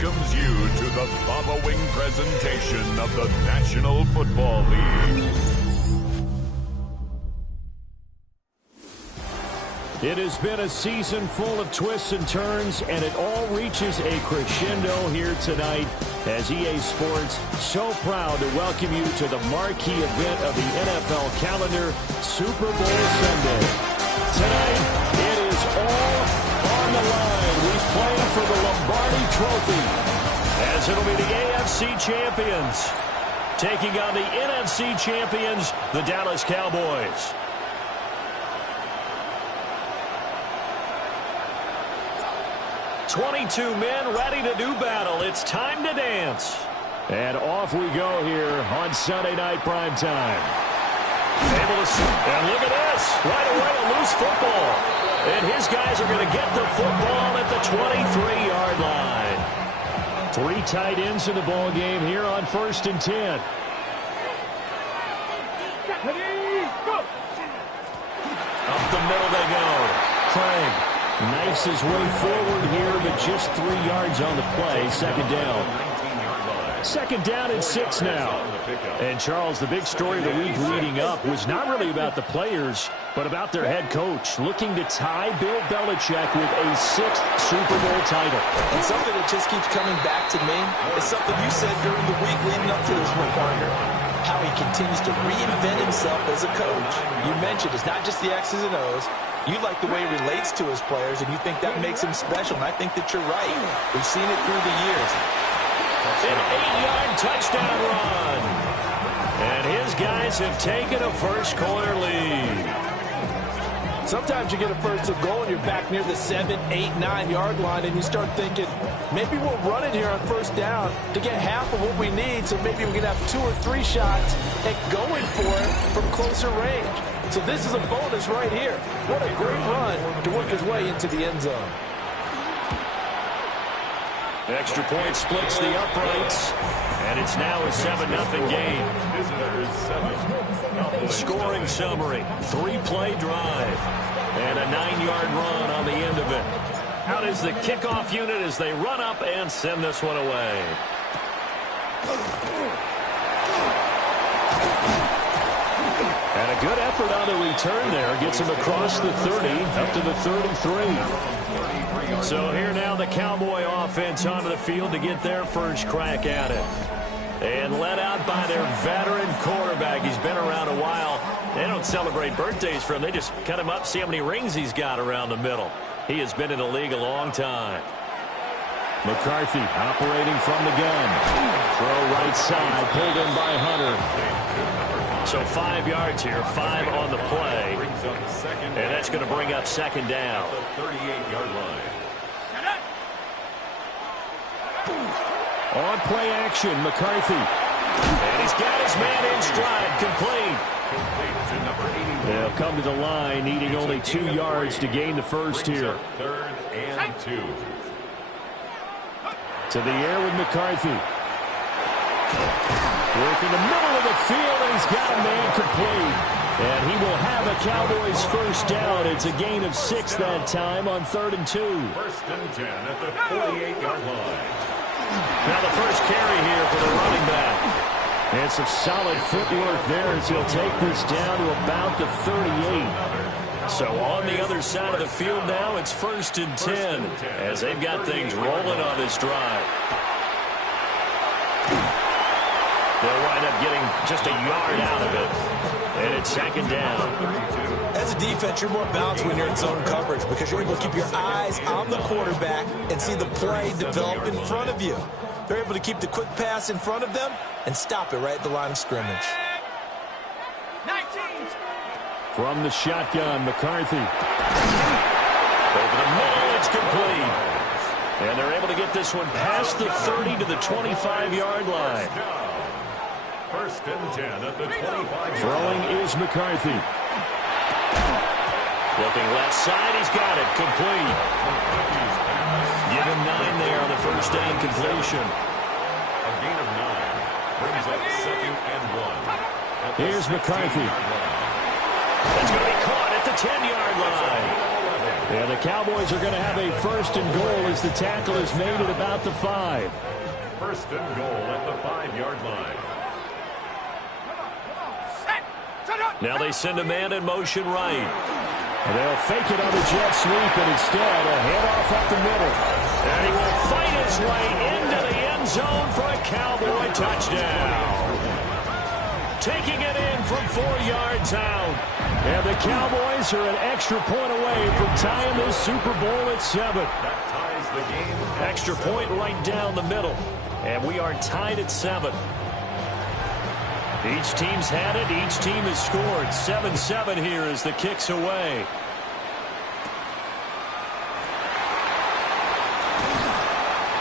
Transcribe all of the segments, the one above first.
welcomes you to the following presentation of the National Football League. It has been a season full of twists and turns, and it all reaches a crescendo here tonight as EA Sports so proud to welcome you to the marquee event of the NFL calendar, Super Bowl Sunday. Tonight, it is all on the line. We're playing for the Lombardi Trophy, as it'll be the AFC champions taking on the NFC champions, the Dallas Cowboys. "22 men ready to do battle. It's time to dance." And off we go here on Sunday Night Primetime. Able to, and look at this. Right away, a loose football. And his guys are going to get the football at the 23-yard line. 3 tight ends in the ball game here on 1st and 10. Up the middle they go. Craig knifes his way forward here, but just 3 yards on the play. 2nd down. 2nd down and 6 now. And Charles, the big story of the week leading up was not really about the players, but about their head coach looking to tie Bill Belichick with a 6th Super Bowl title. And something that just keeps coming back to me is something you said during the week leading up to this one, partner. How he continues to reinvent himself as a coach. You mentioned it's not just the X's and O's. You like the way he relates to his players, and you think that makes him special, and I think that you're right. We've seen it through the years. An 8-yard touchdown run. And his guys have taken a first-quarter lead. Sometimes you get a first and goal, and you're back near the 7, 8, 9-yard line, and you start thinking, maybe we'll run it here on 1st down to get half of what we need, so maybe we can have 2 or 3 shots at going for it from closer range. So this is a bonus right here. What a great run to work his way into the end zone. Extra point splits the uprights, and it's now a 7-0 game. Scoring summary, 3-play drive, and a 9-yard run on the end of it. Out is the kickoff unit as they run up and send this one away. And a good effort on the return there. Gets him across the 30, up to the 33. So here now the Cowboy offense onto the field to get their first crack at it. And led out by their veteran quarterback. He's been around a while. They don't celebrate birthdays for him. They just cut him up, see how many rings he's got around the middle. He has been in the league a long time. McCarthy operating from the gun. Throw right side, pulled in by Hunter. So 5 yards here, 5 on the play. And that's going to bring up 2nd down. The 38-yard line. On play action, McCarthy. And he's got his man in stride, complete. They'll come to the line, needing only 2 yards to gain the first here. 3rd and 2. To the air with McCarthy. Working the middle of the field, and he's got a man complete. And he will have a Cowboys first down. It's a gain of 6 that time on 3rd and 2. 1st and 10 at the 48-yard line. Now the first carry here for the running back. And some solid footwork there as he'll take this down to about the 38. So on the other side of the field now, it's 1st and 10 as they've got things rolling on this drive. They'll wind up getting just a yard out of it. And it's 2nd down. As a defense, you're more balanced when you're in zone coverage because you're able to keep your eyes on the quarterback and see the play develop in front of you. They're able to keep the quick pass in front of them and stop it right at the line of scrimmage. 19. From the shotgun, McCarthy. Over the middle, it's complete. And they're able to get this one past the 30 to the 25-yard line. 1st and 10 at the 25. Throwing is McCarthy. Looking left side, he's got it, complete. Give him 9 there on the first down completion. A gain of 9 brings up 2nd and 1. Here's McCarthy. That's going to be caught at the 10-yard line. And the Cowboys are going to have a first and goal as the tackle is made at about the 5. First and goal at the 5-yard line. Now they send a man in motion right. And they'll fake it on the jet sweep, and instead a handoff up the middle. And he will fight his way into the end zone for a Cowboy touchdown. Taking it in from 4 yards out. And the Cowboys are an extra point away from tying this Super Bowl at 7. That ties the game. Extra point right down the middle. And we are tied at 7. Each team's had it. Each team has scored. 7-7 here as the kick's away.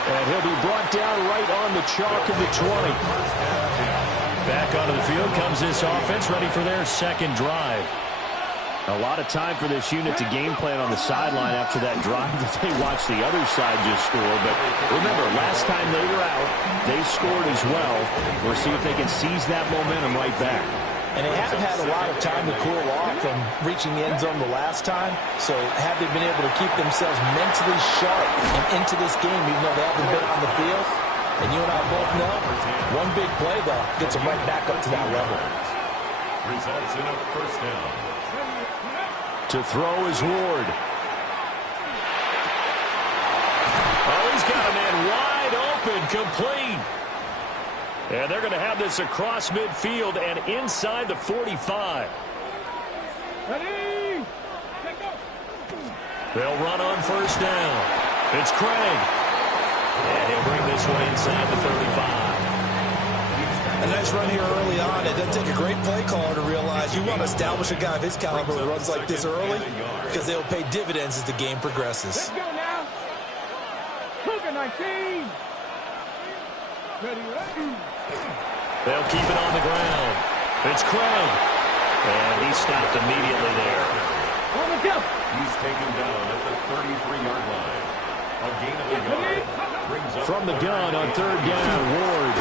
And he'll be brought down right on the chalk of the 20. Back onto the field comes this offense, ready for their second drive. A lot of time for this unit to game plan on the sideline after that drive that they watched the other side just score. But remember, last time they were out, they scored as well. We'll see if they can seize that momentum right back. And they haven't had a lot of time to cool off from reaching the end zone the last time. So have they been able to keep themselves mentally sharp and into this game, even though they haven't been on the field? And you and I both know, one big play, though, gets them right back up to that level. Results in a first down. To throw is Ward. Oh, he's got a man wide open, complete. And they're going to have this across midfield and inside the 45. Ready? They'll run on first down. It's Craig. And he'll bring this one inside the 35. A nice run here early on. It doesn't take a great play caller to realize you want to establish a guy of his caliber who runs like this early because they'll pay dividends as the game progresses. Let's go now. Cougar 19. Ready, ready. They'll keep it on the ground. It's Craig. And he stopped immediately there. On the go. He's taken down at the 33-yard line. A gain of a yard. Brings up From the gun on third down, Ward.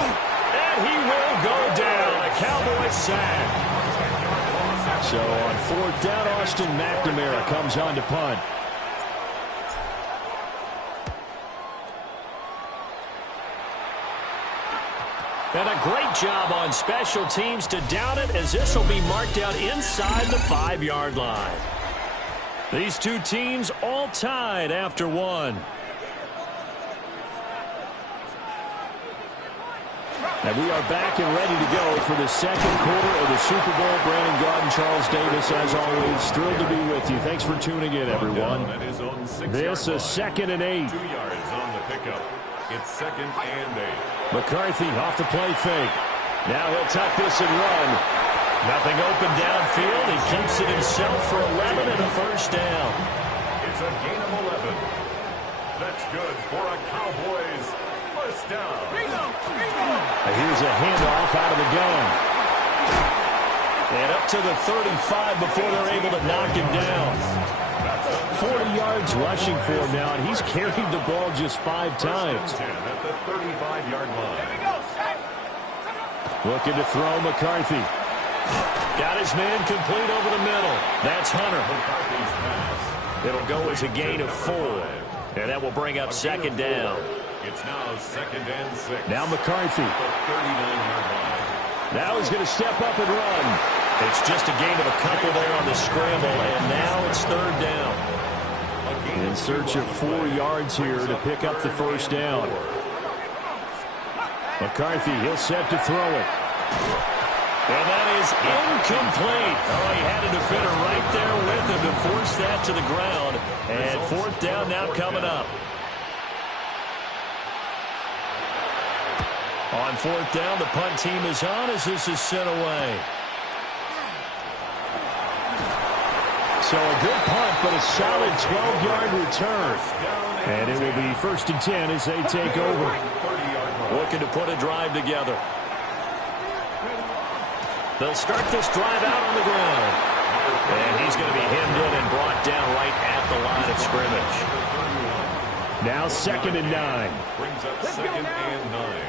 And he will go down. A Cowboy sack. So on fourth down, Austin McNamara comes on to punt. And a great job on special teams to down it, as this will be marked out inside the 5-yard line. These two teams all tied after one. And we are back and ready to go for the second quarter of the Super Bowl. Brandon Garden, Charles Davis, as always, thrilled to be with you. Thanks for tuning in, everyone. This is 2nd and 8. 2 yards on the pickup. It's 2nd and 8. McCarthy off the play fake. Now he'll tuck this and run. Nothing open downfield. He keeps it himself for 11 and a first down. It's a gain of 11. That's good for a Cowboys first down. And here's a handoff out of the gun. And up to the 35 before they're able to knock him down. 40 yards rushing for him now, and he's carried the ball just 5 times. 10 at the 35-yard line. Looking to throw McCarthy. Got his man complete over the middle. That's Hunter. McCarthy's pass. It'll go as a gain of 4. And that will bring up second down. It's now 2nd and 6. Now McCarthy. The 39-yard line. Now he's going to step up and run. It's just a gain of a couple there on the scramble, and now it's third down. In search of 4 yards here to pick up the first down. McCarthy, he'll set to throw it. And that is incomplete. Oh, he had a defender right there with him to force that to the ground. And fourth down now coming up. On fourth down, the punt team is on as this is sent away. So a good punt, but a solid 12-yard return. And it will be 1st and 10 as they take over. Looking to put a drive together. They'll start this drive out on the ground. And he's going to be hemmed in and brought down right at the line of scrimmage. Now 2nd and 9. Brings up 2nd and 9.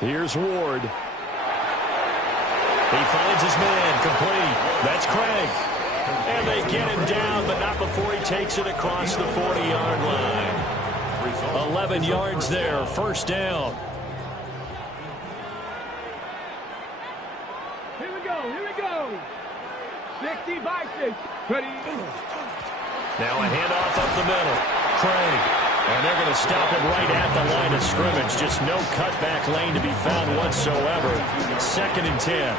Here's Ward. He finds his man complete. That's Craig. And they get him down, but not before he takes it across the 40-yard line. 11 yards there, first down. Here we go. 60 by 6. Ready? Now a handoff up the middle. Craig. And they're going to stop him right at the line of scrimmage. Just no cutback lane to be found whatsoever. 2nd and 10.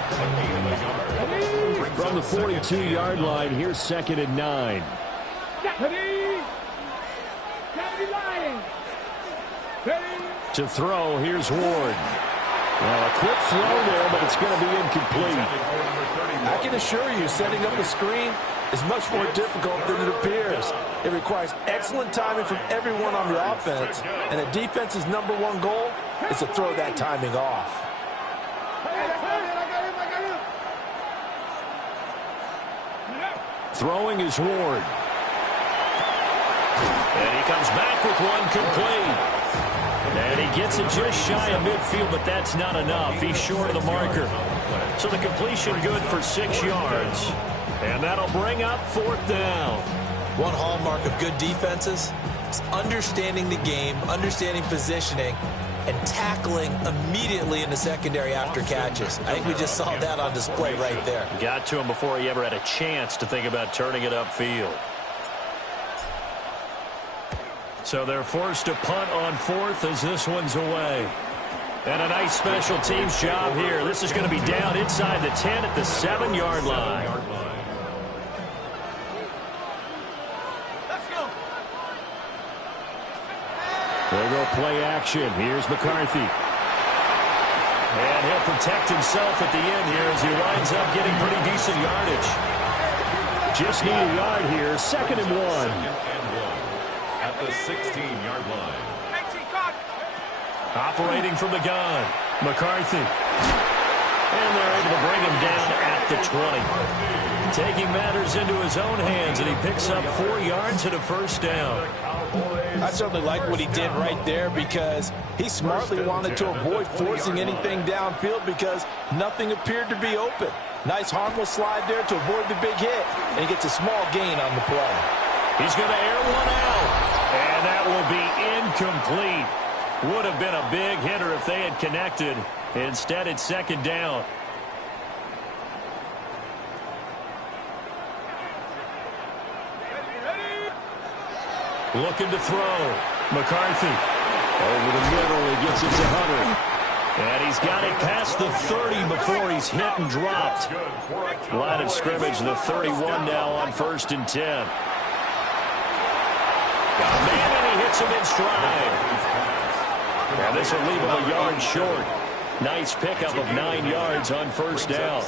From the 42-yard line, here's 2nd and 9. To throw, here's Ward. Now a quick throw there, but it's going to be incomplete. I can assure you, setting up a screen is much more difficult than it appears. It requires excellent timing from everyone on the offense, and the defense's #1 goal is to throw that timing off. Throwing is Ward. And he comes back with one complete. And he gets it just shy of midfield, but that's not enough. He's short of the marker. So the completion good for 6 yards. And that'll bring up 4th down. One hallmark of good defenses is understanding the game, understanding positioning, and tackling immediately in the secondary after catches. I think we just saw that on display right there. Got to him before he ever had a chance to think about turning it upfield. So they're forced to punt on 4th as this one's away. And a nice special teams job here. This is going to be down inside the 10 at the 7-yard line. There go play action. Here's McCarthy. And he'll protect himself at the end here as he winds up getting pretty decent yardage. Just need a yard here. 2nd and 1. At the 16-yard line. Operating from the gun, McCarthy. And they're able to bring him down at the 20. Taking matters into his own hands, and he picks up 4 yards and a first down. I certainly like what he did right there because he smartly wanted to avoid forcing anything downfield because nothing appeared to be open. Nice harmless slide there to avoid the big hit, and he gets a small gain on the play. He's going to air one out, and that will be incomplete. Would have been a big hitter if they had connected. Instead, it's 2nd down. Looking to throw. McCarthy. Over the middle, he gets it to Hunter. And he's got it past the 30 before he's hit and dropped. Line of scrimmage, the 31 now on 1st and 10. Got a man, and he hits him in stride. And this will leave him a yard short. Nice pickup of 9 yards on 1st down.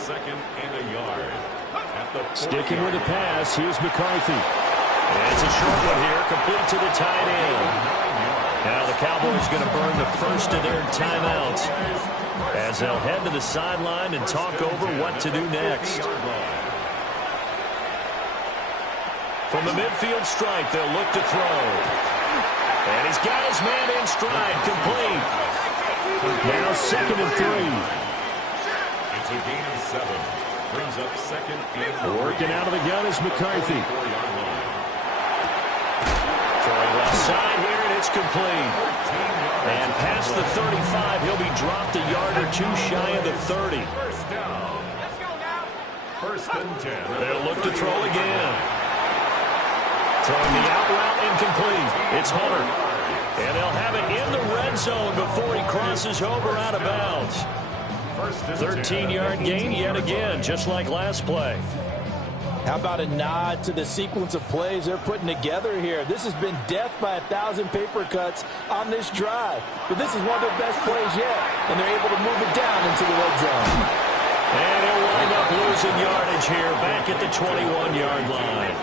Sticking with the pass, here's McCarthy. And it's a short one here, complete to the tight end. Now the Cowboys going to burn the first of their timeouts as they'll head to the sideline and talk over what to do next. From the midfield stripe, they'll look to throw. And he's got his man in stride, complete. Now 2nd and 3. It's a gain of 7. Brings up 2nd and 3. Working out of the gun is McCarthy. Throwing left side here, and it's complete. And past the 35, he'll be dropped a yard or two shy of the 30. First down. Let's go now. 1st and 10. They'll look to throw again. Throwing the out route, incomplete. It's Hunter. And they'll have it in the red zone before he crosses over out of bounds. 13-yard gain yet again, just like last play. How about a nod to the sequence of plays they're putting together here? This has been death by 1,000 paper cuts on this drive. But this is one of their best plays yet, and they're able to move it down into the red zone. And he'll wind up losing yardage here back at the 21-yard line.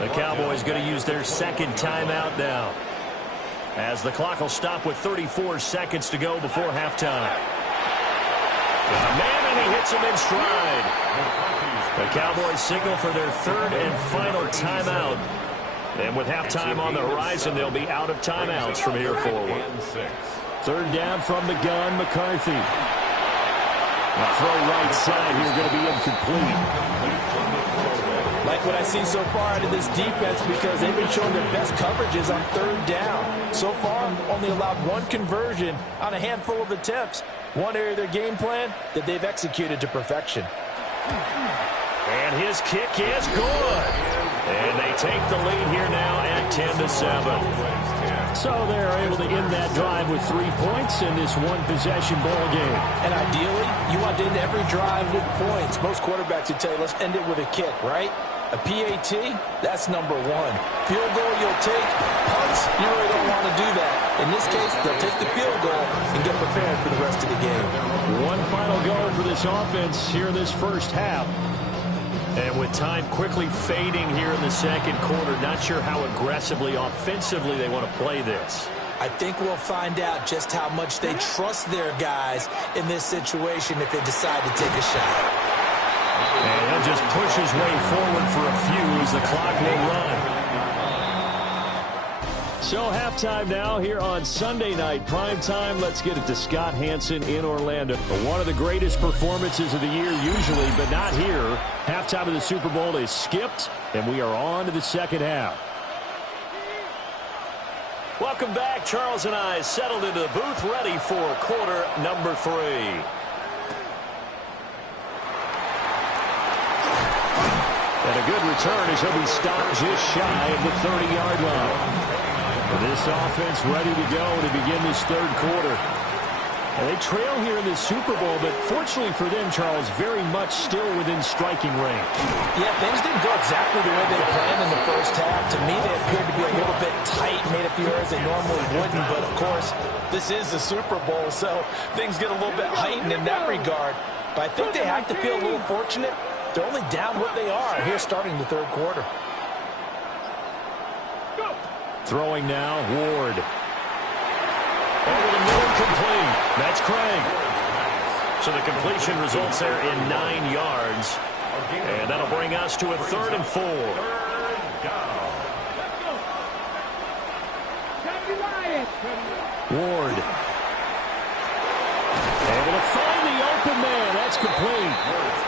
The Cowboys going to use their 2nd timeout now, as the clock will stop with 34 seconds to go before halftime. Got a man, and he hits him in stride. The Cowboys signal for their 3rd and final timeout. And with halftime on the horizon, they'll be out of timeouts from here forward. 3rd down from the gun, McCarthy. The throw right side here going to be incomplete. Like what I see so far out of this defense because they've been showing their best coverages on third down. So far, only allowed one conversion on a handful of attempts. One area of their game plan that they've executed to perfection. And his kick is good. And they take the lead here now at 10-7. So they're able to end that drive with 3 points in this one-possession ball game. And ideally, you want to end every drive with points. Most quarterbacks would tell you, let's end it with a kick, right? A PAT, that's number one. Field goal, you'll take. Punts, you really don't want to do that. In this case, they'll take the field goal and get prepared for the rest of the game. One final go for this offense here in this first half. And with time quickly fading here in the second quarter, not sure how aggressively, offensively they want to play this. I think we'll find out just how much they trust their guys in this situation if they decide to take a shot. And he'll just push his way forward for a few as the clock will run. So halftime now here on Sunday night prime time. Let's get it to Scott Hanson in Orlando. One of the greatest performances of the year usually, but not here. Halftime of the Super Bowl is skipped, and we are on to the second half. Welcome back. Charles and I settled into the booth ready for quarter number 3. And a good return as he'll be stopped just shy of the 30-yard line. This offense ready to go to begin this third quarter. And they trail here in this Super Bowl, but fortunately for them, Charles, very much still within striking range. Yeah, things didn't go exactly the way they planned in the first half. To me, they appeared to be a little bit tight, made a few errors they normally wouldn't. But, of course, this is the Super Bowl, so things get a little bit heightened in that regard. But I think they have to feel a little fortunate. They're only down what they are here starting the third quarter. Throwing now, Ward. Over the middle, complete. That's Craig. So the completion results there in 9 yards. And that'll bring us to a 3rd and 4. Ward. Able to find the open man. That's complete.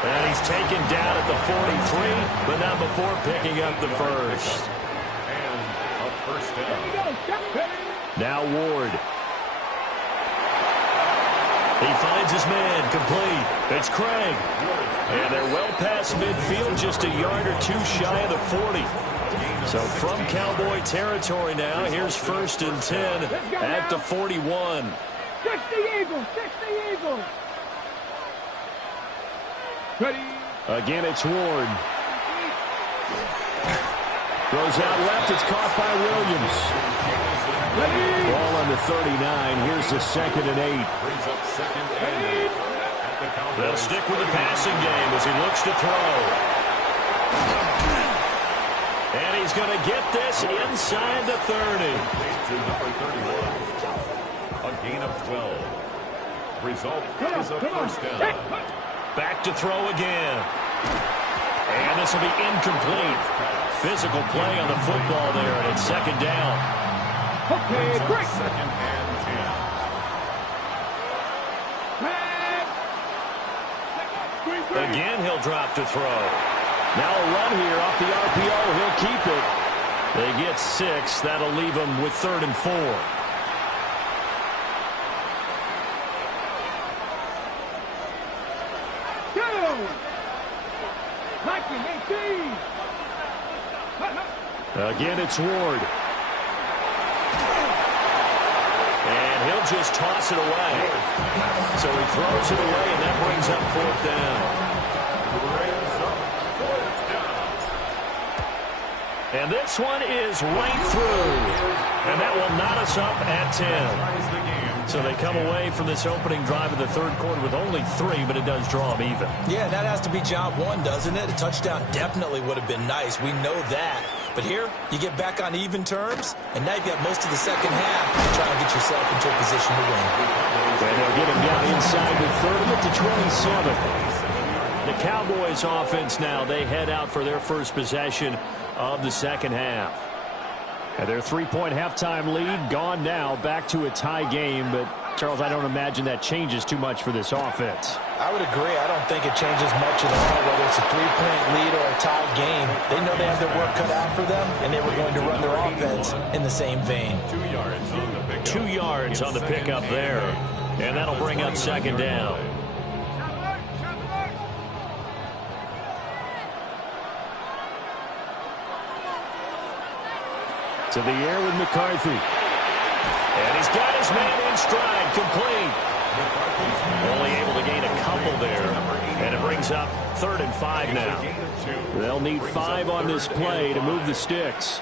And he's taken down at the 43, but not before picking up the first. Now Ward. He finds his man, complete. It's Craig. And they're well past midfield, just a yard or two shy of the 40. So from Cowboy territory now, here's 1st and 10 at the 41. 60 Eagles, 60 Eagles. Ready. Again, it's Ward. Goes out left. It's caught by Williams. Ball on the 39. Here's the 2nd and 8. They'll stick with the passing game as he looks to throw. And he's going to get this inside the 30. A gain of 12. Result is a first down. Back to throw again. And this will be incomplete. Physical play on the football there, and it's 2nd down. Okay, great. 2nd and 10. Again, he'll drop to throw. Now a run here off the RPO. He'll keep it. They get 6. That'll leave them with 3rd and 4. Again, it's Ward. And he'll just toss it away. So he throws it away, and that brings up 4th down. And this one is right through. And that will knot us up at 10. So they come away from this opening drive of the third quarter with only 3, but it does draw them even. Yeah, that has to be job 1, doesn't it? A touchdown definitely would have been nice. We know that. But here, you get back on even terms, and now you've got most of the second half to try and get yourself into a position to win. And they'll get him down inside the 30 to 27. The Cowboys offense now, they head out for their first possession of the second half. And their 3-point halftime lead gone now, back to a tie game. But, Charles, I don't imagine that changes too much for this offense. I would agree. I don't think it changes much at all, whether it's a 3-point lead or a tie game. They know they have their work cut out for them, and they were going to run their offense in the same vein. 2 yards on the pickup there, and that'll bring up second down. To the air with McCarthy. And he's got his man in stride, complete. Only able to gain a couple there, and it brings up 3rd and 5 now. They'll need 5 on this play to move the sticks.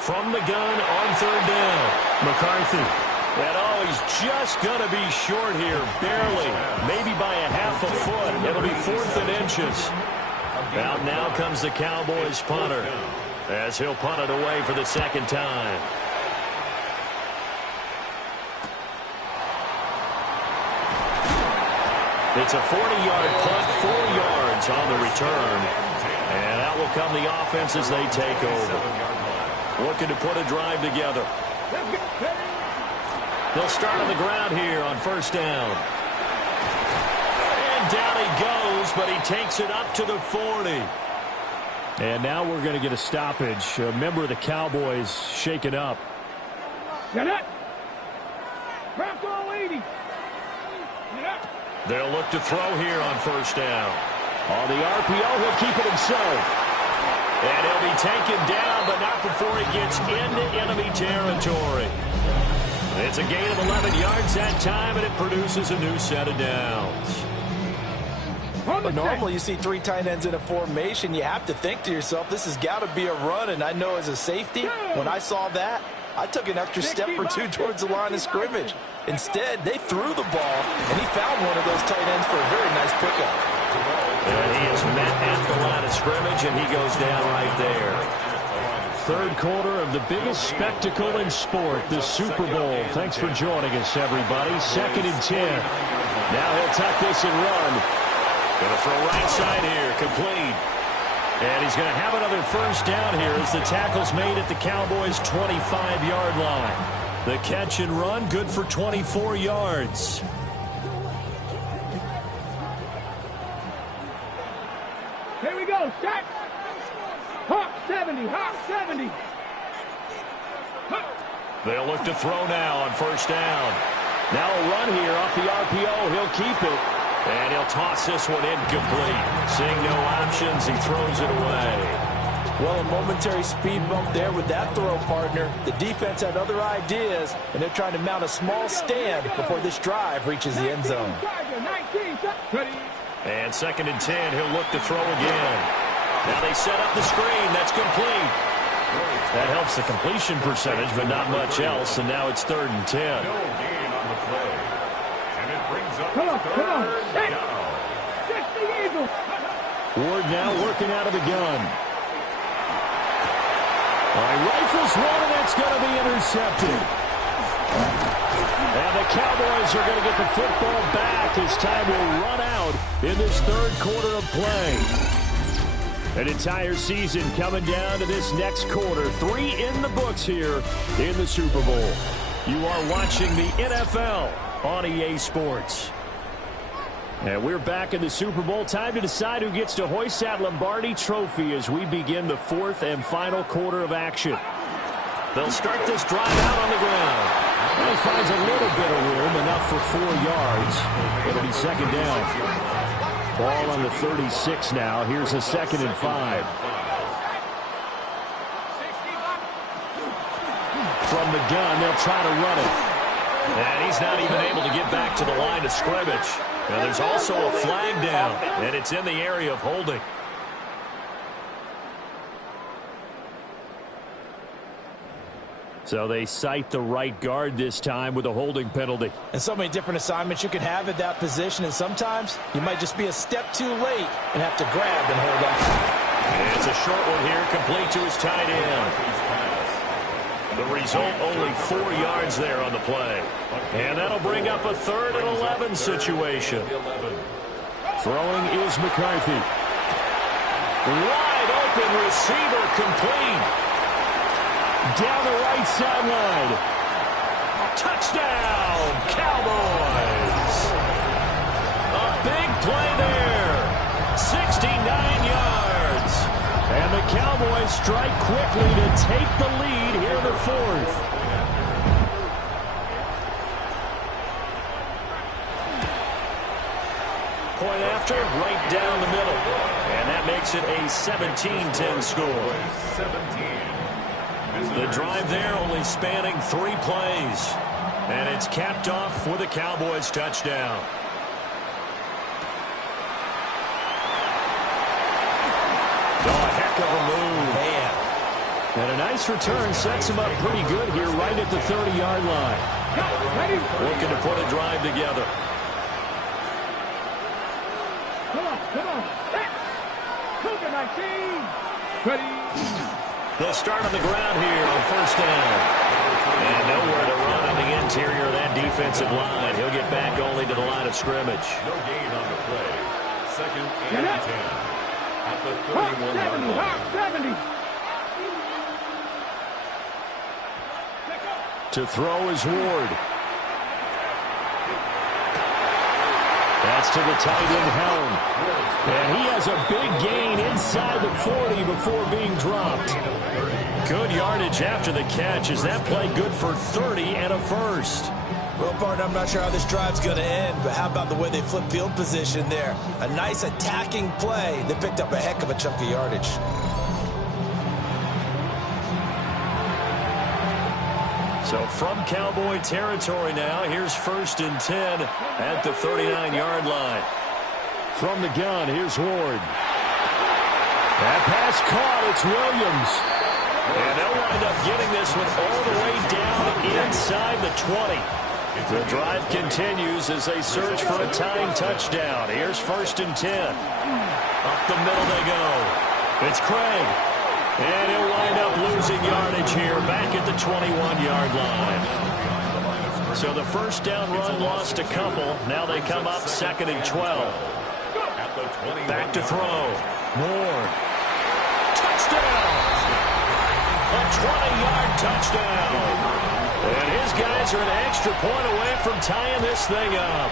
From the gun on 3rd down, McCarthy. And he's just going to be short here, barely, maybe by a half a foot. It'll be 4th and inches. Out now comes the Cowboys punter, as he'll punt it away for the second time. It's a 40-yard punt, 4 yards on the return. And out will come the offense as they take over. Looking to put a drive together. They'll start on the ground here on 1st down. And down he goes, but he takes it up to the 40. And now we're going to get a stoppage. A member of the Cowboys shaken up. Get it. Bronco 80. They'll look to throw here on 1st down. On the RPO, he'll keep it himself. And he'll be taken down, but not before he gets into enemy territory. It's a gain of 11 yards that time, and it produces a new set of downs. But normally you see 3 tight ends in a formation. You have to think to yourself, this has got to be a run. And I know as a safety, when I saw that, I took an extra step or 2 towards the line of scrimmage. Instead, they threw the ball, and he found one of those tight ends for a very nice pickup. And he is met at the line of scrimmage, and he goes down right there. 3rd quarter of the biggest spectacle in sport, the Super Bowl. Thanks for joining us, everybody. 2nd and 10. Now he'll tuck this and run. Going to throw right side here, complete. And he's going to have another 1st down here as the tackle's made at the Cowboys' 25-yard line. The catch and run, good for 24 yards. Here we go, set. Hawk 70, Hawk 70. They'll look to throw now on 1st down. Now a run here off the RPO. He'll keep it. And he'll toss this one incomplete. Seeing no options, he throws it away. Well, a momentary speed bump there with that throw, partner. The defense had other ideas, and they're trying to mount a small stand before this drive reaches the end zone. And 2nd and 10, he'll look to throw again. Now they set up the screen. That's complete. That helps the completion percentage, but not much else. And now it's 3rd and 10. Come on. Just the Eagle. Ward now working out of the gun. All right, rifles one, and that's going to be intercepted. And the Cowboys are going to get the football back as time will run out in this 3rd quarter of play. An entire season coming down to this next quarter. 3 in the books here in the Super Bowl. You are watching the NFL on EA Sports. And we're back in the Super Bowl. Time to decide who gets to hoist that Lombardi trophy as we begin the 4th and final quarter of action. They'll start this drive out on the ground. Well, he finds a little bit of room, enough for 4 yards. It'll be 2nd down. Ball on the 36 now. Here's a 2nd and 5. From the gun, they'll try to run it. And he's not even able to get back to the line of scrimmage. And there's also a flag down, and it's in the area of holding. So they cite the right guard this time with a holding penalty. And so many different assignments you can have at that position, and sometimes you might just be a step too late and have to grab and hold on. And it's a short one here, complete to his tight end. The result, only 4 yards there on the play. And that'll bring up a 3rd and 11 situation. Throwing is McCarthy. Wide open receiver, complete. Down the right sideline. Touchdown, Cowboys. A big play there. 69 yards. And the Cowboys strike quickly to take the lead here in the fourth. Point after, right down the middle. And that makes it a 17-10 score. The drive there only spanning 3 plays. And it's capped off with a Cowboys touchdown. Oh, a heck of a move. Man. And a nice return sets him up pretty good here right at the 30-yard line. Looking to put a drive together. Come on. Cougar 19. Ready. They'll start on the ground here on first down. And nowhere to run on the interior of that defensive line. He'll get back only to the line of scrimmage. No gain on the play. Second and 10. At the 31-yard line. 70. To throw is Ward. That's to the tight end, Helm. And he has a big gain inside the 40 before being dropped. Good yardage after the catch. Is that play good for 30 and a first? Well, partner, I'm not sure how this drive's going to end, but how about the way they flip field position there? A nice attacking play. They picked up a heck of a chunk of yardage. So from Cowboy territory now, here's first and 10 at the 39-yard line. From the gun, here's Ward. That pass caught. It's Williams. And they'll wind up getting this one all the way down inside the 20. The drive continues as they search for a tying touchdown. Here's first and 10. Up the middle they go. It's Craig. And he'll wind up losing yardage here back at the 21-yard line. So the first down run lost a couple. Now they come up second and 12. Back to throw. Moore. Touchdown! A 20-yard touchdown. And his guys are an extra point away from tying this thing up.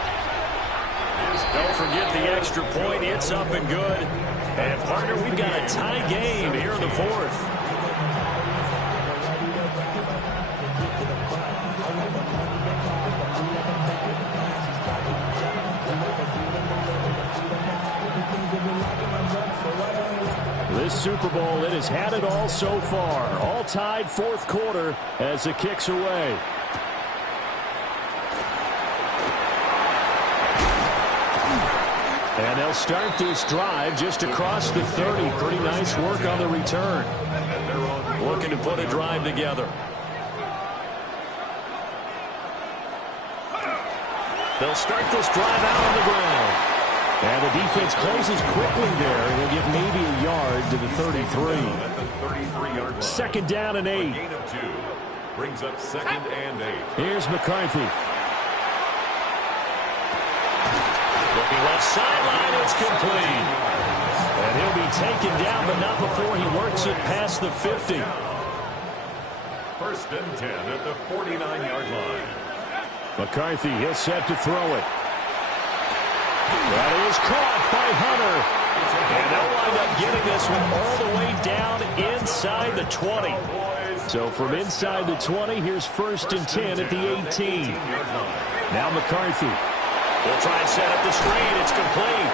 Don't forget the extra point. It's up and good. And, partner, we've got a tie game here in the fourth. This Super Bowl, it has had it all so far. All tied fourth quarter as it kicks away. And they'll start this drive just across the 30. Pretty nice work on the return. Looking to put a drive together. They'll start this drive out on the ground. And the defense closes quickly there. He'll get maybe a yard to the 33. Second down and 8. Gain of 2. Brings up second and 8. Here's McCarthy. Looking left sideline, it's complete. And he'll be taken down, but not before he works it past the 50. First and 10 at the 49-yard line. McCarthy, he'll set to throw it. That is caught by Hunter. And they'll wind up getting this one all the way down inside the 20. So from inside the 20, here's first and 10 at the 18. Now McCarthy. They'll try and set up the screen. It's complete.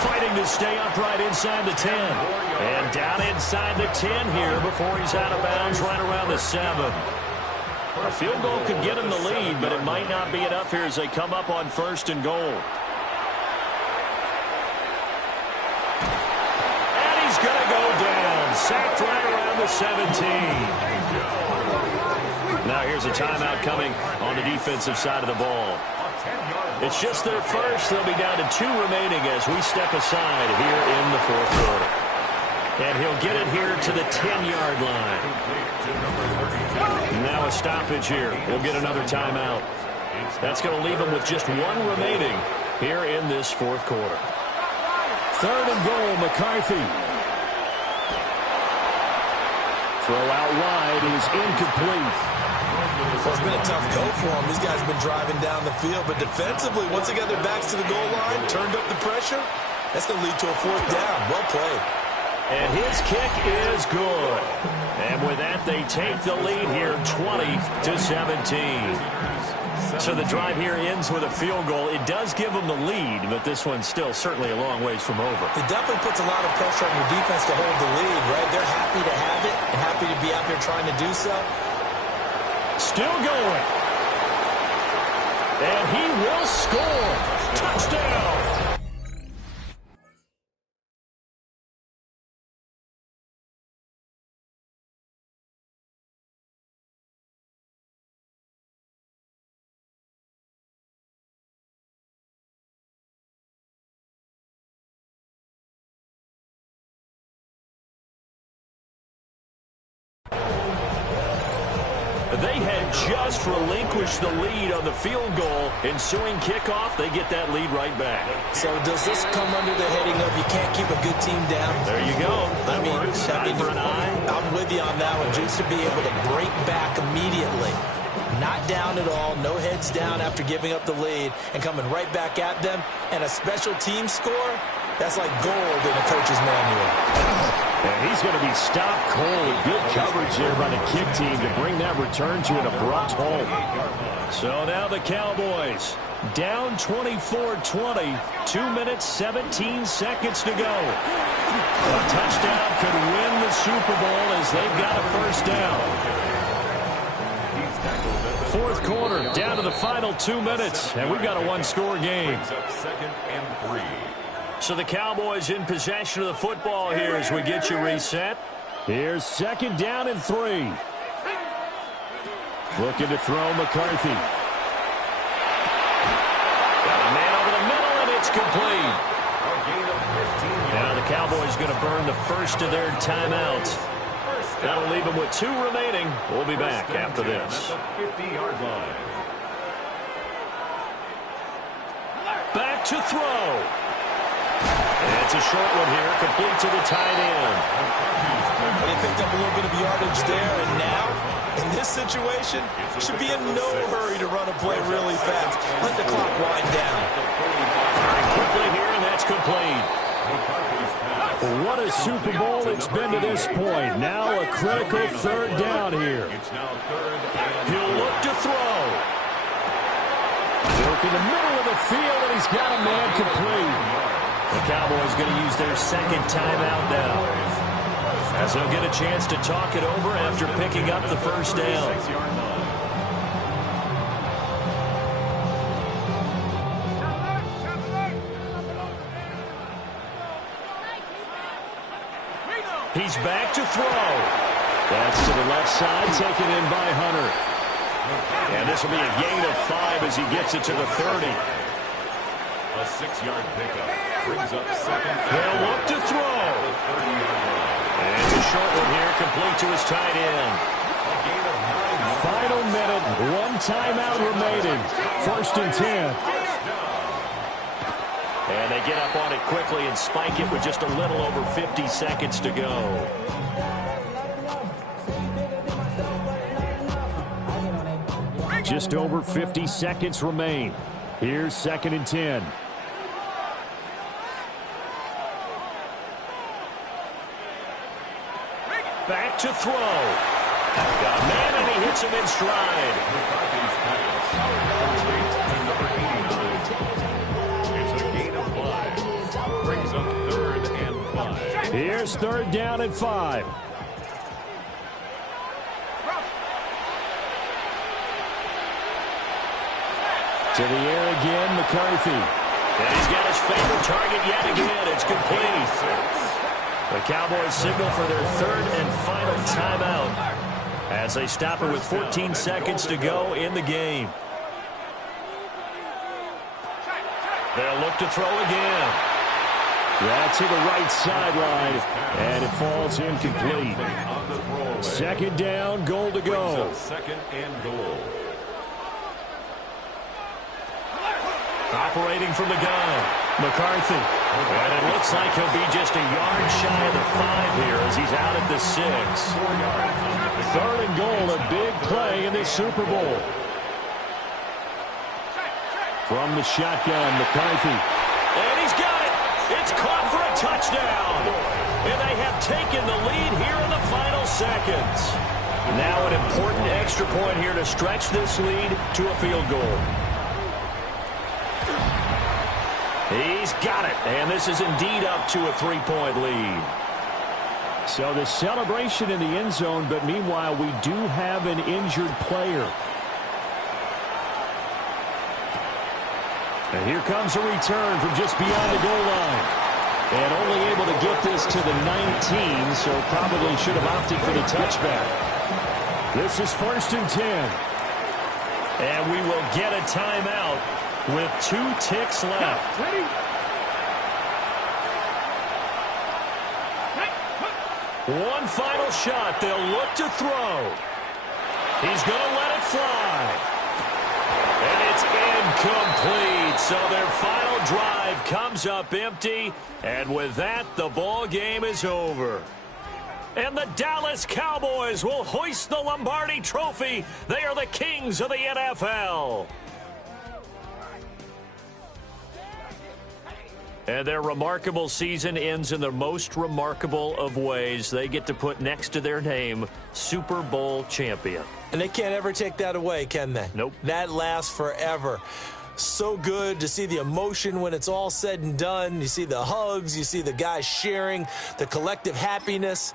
Fighting to stay upright inside the 10. And down inside the 10 here before he's out of bounds right around the 7. A field goal could get him the lead, but it might not be enough here as they come up on first and goal. And he's going to go down. Sacked right around the 17. Now here's a timeout coming on the defensive side of the ball. It's just their first. They'll be down to 2 remaining as we step aside here in the fourth quarter. And he'll get it here to the 10-yard line. Now a stoppage here. We'll get another timeout. That's going to leave them with just 1 remaining here in this fourth quarter. Third and goal, McCarthy. Throw out wide is incomplete. Well, it's been a tough go for them. These guys have been driving down the field, but defensively, once they got their backs to the goal line, turned up the pressure, that's going to lead to a 4th down. Well played. And his kick is good. And with that, they take the lead here 20-17. So the drive here ends with a field goal. It does give them the lead, but this one's still certainly a long ways from over. It definitely puts a lot of pressure on your defense to hold the lead, right? They're happy to have it and happy to be out there trying to do so. Still going. And he will score. Touchdown. They had just relinquished the lead on the field goal. Ensuing kickoff, they get that lead right back. So does this come under the heading of you can't keep a good team down? There you go. That works. Eye for an eye. I'm with you on that one. Just to be able to break back immediately. Not down at all. No heads down after giving up the lead and coming right back at them. And a special team score, that's like gold in a coach's manual. And he's going to be stopped cold. Good coverage there by the kick team to bring that return to an abrupt halt. So now the Cowboys down 24-20. 2 minutes, 17 seconds to go. A touchdown could win the Super Bowl as they've got a first down. 4th quarter, down to the final 2 minutes, and we've got a one-score game. So the Cowboys in possession of the football here as we get you reset. Here's 2nd down and 3. Looking to throw McCarthy. Got a man over the middle, and it's complete. Now the Cowboys going to burn the first of their timeouts. That'll leave them with 2 remaining. We'll be back after this. Back to throw. It's a short one here, complete to the tight end. They picked up a little bit of yardage there, and now, in this situation, should be in no hurry to run a play really fast. Let the clock wind down. Very quickly here, and that's complete. What a Super Bowl it's been to this point. Now a critical 3rd down here. He'll look to throw. Work in the middle of the field, and he's got a man complete. The Cowboys going to use their 2nd timeout now, as they'll get a chance to talk it over after picking up the first down. He's back to throw. That's to the left side, taken in by Hunter. And this will be a gain of 5 as he gets it to the 30. A 6-yard pickup brings up 2nd. They'll look to throw. And it's a short one here, complete to his tight end. Final minute, 1 timeout remaining. 1st and 10. And they get up on it quickly and spike it with just a little over 50 seconds to go. Just over 50 seconds remain. Here's 2nd and 10. Back to throw. Got a man, and he hits him in stride. It's a gain of 5. Brings up 3rd and 5. Here's 3rd down and 5. To the air again, McCarthy. And he's got his favorite target yet again. It's complete. The Cowboys signal for their 3rd and final timeout as they stop it with 14 seconds to go in the game. They'll look to throw again. That's to the right sideline, and it falls incomplete. 2nd down, goal to go. 2nd and goal. Operating from the gun, McCarthy. And it looks like he'll be just a yard shy of the 5 here as he's out at the 6. 3rd and goal, a big play in this Super Bowl. From the shotgun, McCarthy. And he's got it. It's caught for a touchdown. And they have taken the lead here in the final seconds. Now an important extra point here to stretch this lead to a field goal. He's got it, and this is indeed up to a 3-point lead. So the celebration in the end zone, but meanwhile we do have an injured player. And here comes a return from just beyond the goal line. And only able to get this to the 19, so probably should have opted for the touchback. This is 1st and 10. And we will get a timeout with 2 ticks left. Ready? One final shot. They'll look to throw. He's going to let it fly. And it's incomplete. So their final drive comes up empty. And with that, the ball game is over. And the Dallas Cowboys will hoist the Lombardi Trophy. They are the kings of the NFL. And their remarkable season ends in the most remarkable of ways. They get to put next to their name, Super Bowl champion. And they can't ever take that away, can they? Nope. That lasts forever. So good to see the emotion when it's all said and done. You see the hugs. You see the guys sharing, the collective happiness.